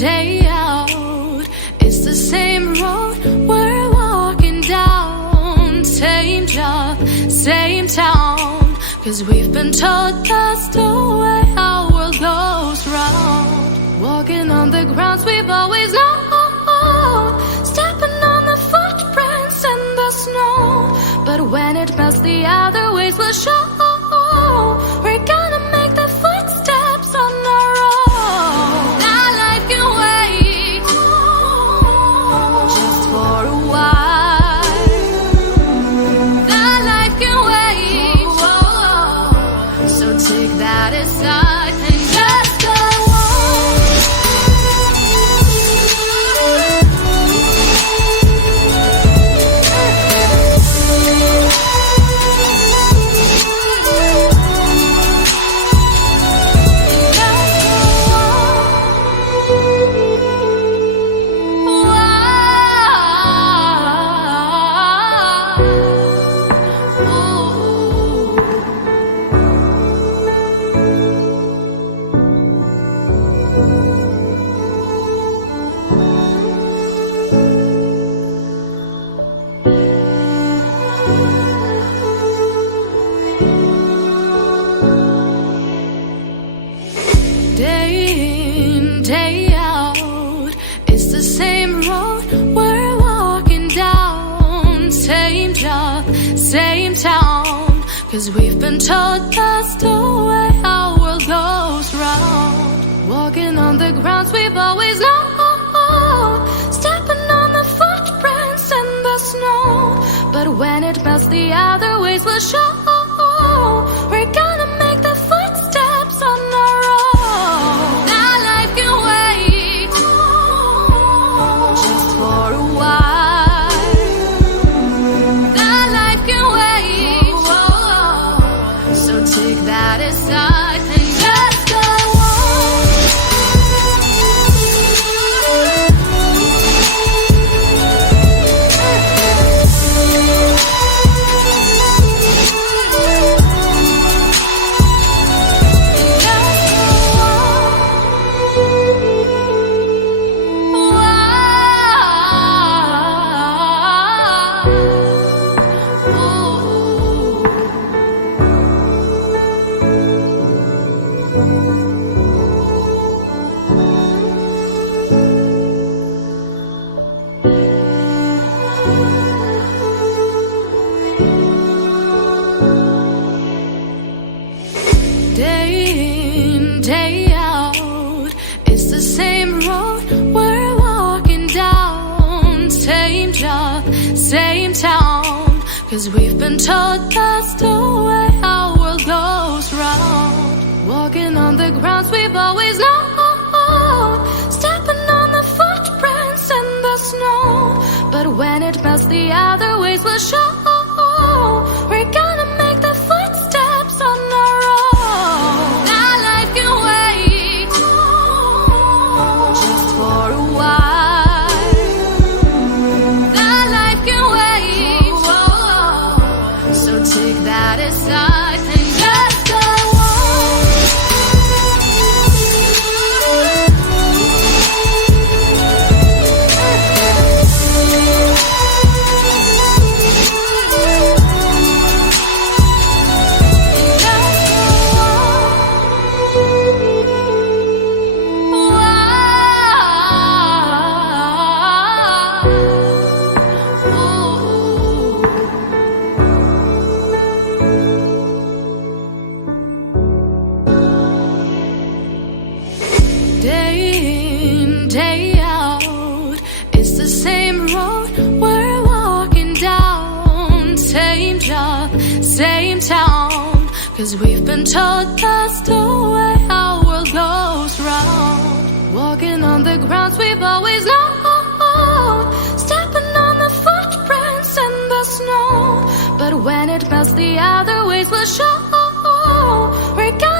Day out, it's the same road we're walking down. Same job, same town. 'Cause we've been told that's the way our world goes round. Walking on the grounds we've always known. Stepping on the footprints in the snow. But when it melts, the other ways will show. We're gonna make the footsteps on our own. Day out, it's the same road we're walking down. Same job, same town. 'Cause we've been told that's the way our world goes round. Walking on the grounds we've always known. Stepping on the footprints in the snow. But when it melts, the other ways will show. We're gonna make the footsteps on our own. Day out, it's the same road we're walking down. Same job, same town. 'Cause we've been told that's the way our world goes round. Walking on the grounds we've always known. Stepping on the footprints in the snow. But when it melts, the other ways will show. We're gonna make the footsteps on our own. Day out, it's the same road we're walking down. Same job, same town. 'Cause we've been told that's the way our world goes round. Walking on the grounds we've always known. Stepping on the footprints in the snow. But when it melts, the other ways will show. We're gonna